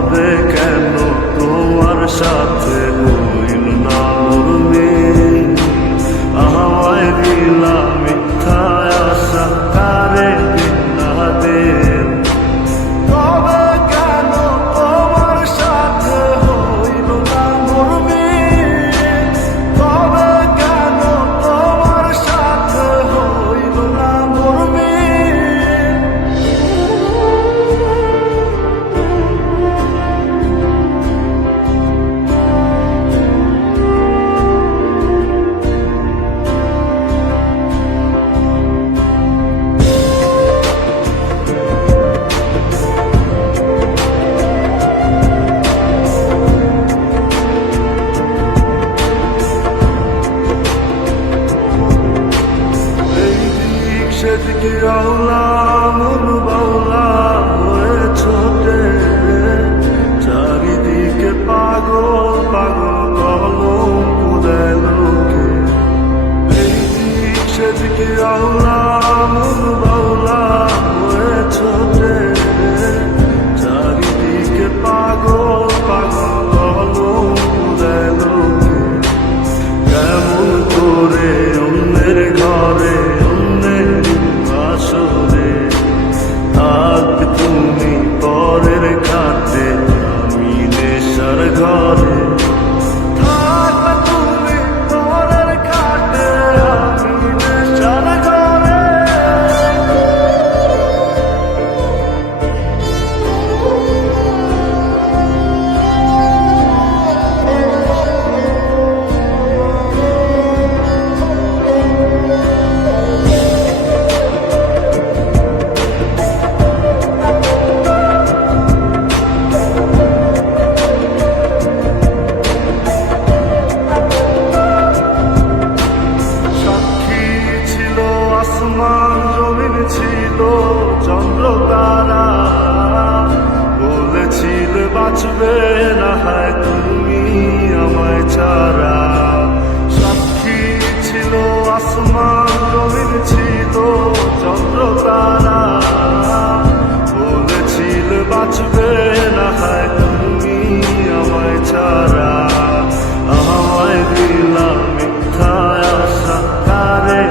তবে কেন তোমার সাথে হইল না মোর মিল? আমায় দিলা মিথ্যা আশা, কারে দিলা দিল? তবে কেন তোমার সাথে হইল না মোর মিল? তবে কেন তোমার সাথে হইল না মোর মিল? সেদিকে আওলা মন বাউলা হয়ে ছোটে, চারিদিকে পাগল পাগল কলঙ্ক দেয় লোকে। এই দিক সেদিকে আওলা মন বাউলা হয়ে ছোটে, চারিদিকে পাগল পাগল কলঙ্ক দেয় লোকে। কেমন করে অন্যের ঘরে আসরে থাক তুমি পরের খাতে, আমি নেশার ঘরে। থাকবে তুমি পরের খাতে, আমি নেশার ঘরে। আসমান জমিন ছিল চন্দ্র তারা, বলেছিলে বাঁচবে না হয় তুমি আমায় ছাড়া। সাক্ষী ছিল আসমান জমিন ছিল চন্দ্র তারা, বলেছিলে বাঁচবে না হয় তুমি আমায় ছাড়া। আমায় দিলাম মিথ্যা আশা, কারে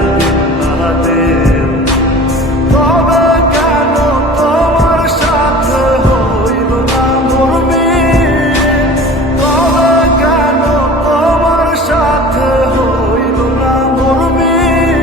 তবে কেন তোমার সাথে হইল না মোর মিল? তবে কেন তোমার সাথে হইল না মোর মিল?